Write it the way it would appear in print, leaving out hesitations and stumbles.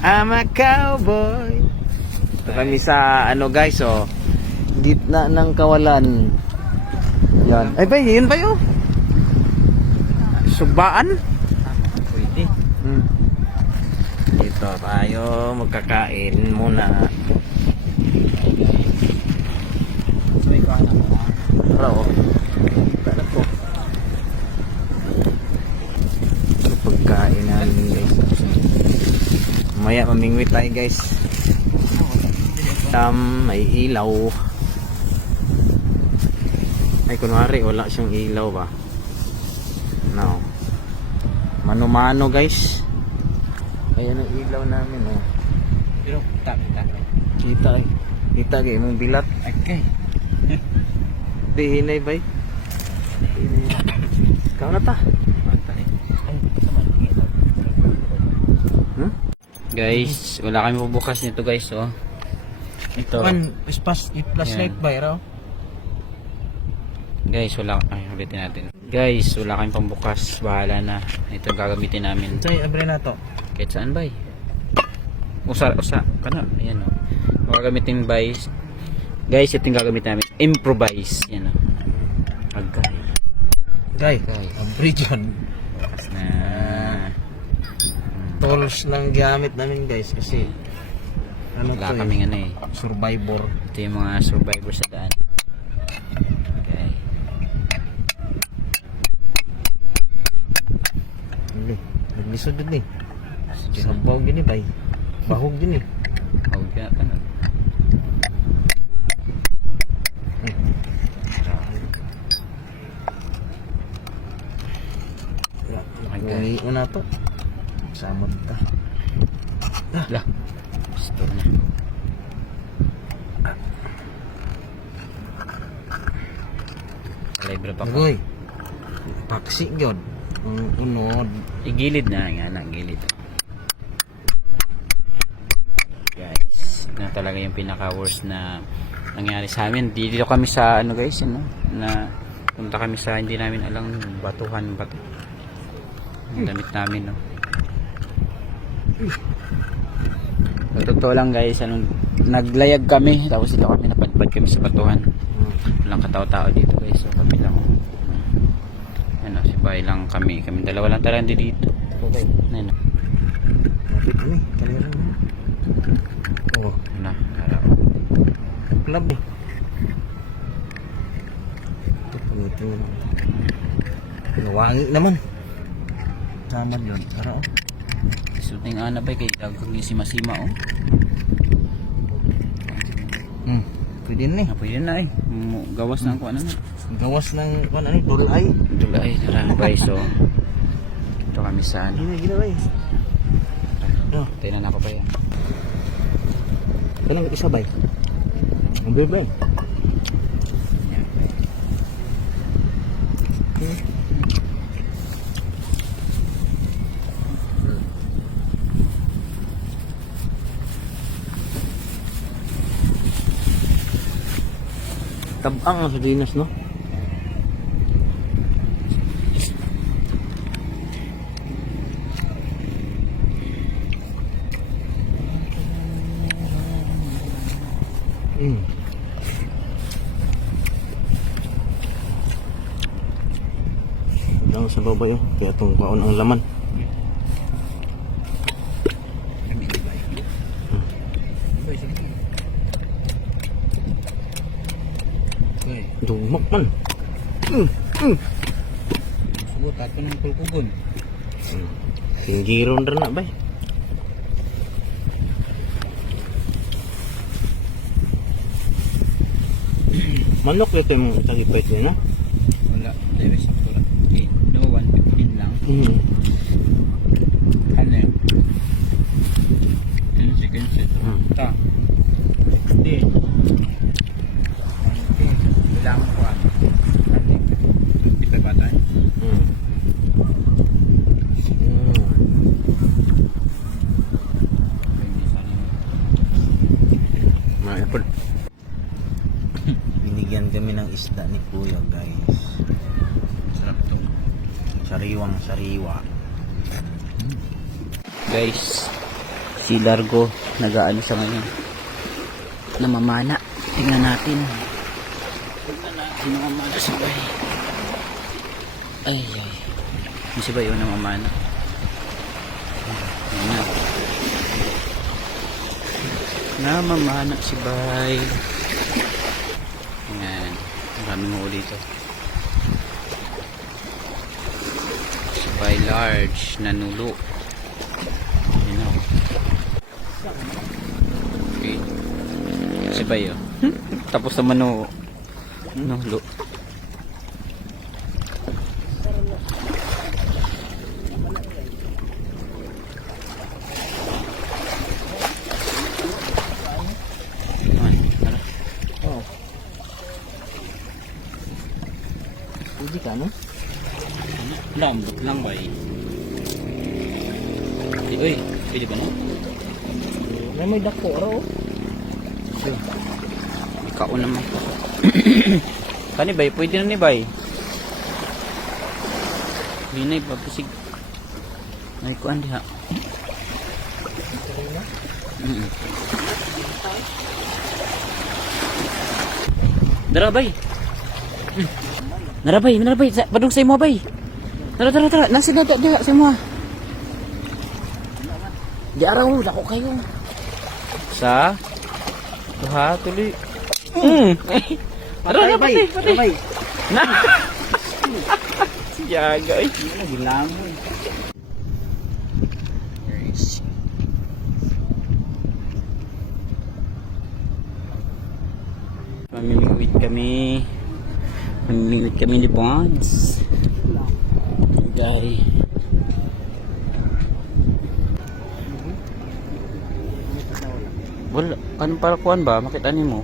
I'm a cowboy. Ito kami sa ano guys, oh. Gitna ng kawalan. Yan. Ay ba, yun ba yun? Sugbaan? Pwede. Dito tayo magkakain muna. So, ikaw na mo. Pero, ano po? Ito pagkain namin guys. Maya mamingwit tayo guys. May ilaw. Ay kunwari wala siyang ilaw ba? No. Mano-mano guys. Ayan ang ilaw namin oh. Pero, kita. Kita eh. Kita kayo mong bilat. Okay. Di hinay bay. Ikaw na ta. Guys, wala kami bubukas nito guys oh. Ito. Flashlight ba raw? Guys, wala ulitin natin. Guys, wala kami pambukas. Bahala na. Ito gagamitin namin. Say, abre na to. Kahit saan bay? Usa kana. Ayan oh. Gagamitin bay. Guys, ito yung gagamitin namin. Improvise. Yan oh. Agay. Guy, abre dyan. Na Tools lang gamit namin guys kasi ano wala to kaming ano eh. Survivor. Ito yung mga survivor sa daan. Okay. Naglisod din eh. Sabaw gini bay. Bahog din eh. Oh, kaya ka na. Ngayon una to. Samod ta. Lah. Gusto na. Libre pa ko. Agoy. Paksi gyud. Ang unod. Igilid na nga, gilid. Guys, na talaga yung pinaka-worst na nangyari sa amin. Dito kami sa ano guys, ano, na punta kami sa hindi namin alam batuhan bato. Ang damit namin, no. Sa totoo lang guys, anong naglayag kami tapos dito kami napadpad kami sa batuhan. Walang katao-tao dito guys, so kami lang. Ano, si Bay lang kami dalawa lang talaga dito. Okay. Ano? Mapit ni, kamera mo. Oh, Na, araw. club eh. Ito pangito na. Nawangi naman. Samad yun. Ara oh. Suting ana ba kay dagkag ni sima-sima oh. Pwede na eh. Pwede na eh. Gawas na ako ano na. Gawas ng ano ni dulay. Dulay tara bay so. Ito kami sa ano. Gina bay. No, Tayo na ako pa yan. kanang isa bay. Ang bay. Tabang sa dinas no. Lang sa baba yun. Kaya itong kaon ang laman. Dumak man. Sugot ako ng kulkugon. Pinggiron rin na ba? Manok ito yung tagipait niya na? Wala, dahil sa kulak. Okay, no, 115 lang. Ano yun? 10 seconds ito. Ito. Hindi. Okay, kailangan ko ano. Kita ba tayo? Maipod. Binigyan kami ng isda ni Kuya guys. Sarap ito. Sariwang sariwa. Guys, Si Largo, nag-ano siya ngayon. Namamana. Tingnan natin. Namamana si Bay. Ay. Yung si Bay yung namamana. Ayan. Namamana si Bay. Ayan. Maraming huli dito. Si Bay large na nulo. Ayan o. Okay. Si Bay o. Tapos naman o. Nulo. Oh. Pwede ka, no? Lambot lang ba eh. Uy, pwede ba no? May dako, ro. Ikaw naman ko. Kani bay, pwede na ni bay. Hinay ba pisig. Ay kuan diha. Dara bay. Nara bay, padung sa imo bay. Tara, nasa dada sa imo. Di araw dako kayo. Sa duha tuloy. Tara, pati. Na. Siyaga ay. Gilangoy. Mamimingwit kami ni Bonds. Gary. Wala, kan para kuan ba? Makita nimo.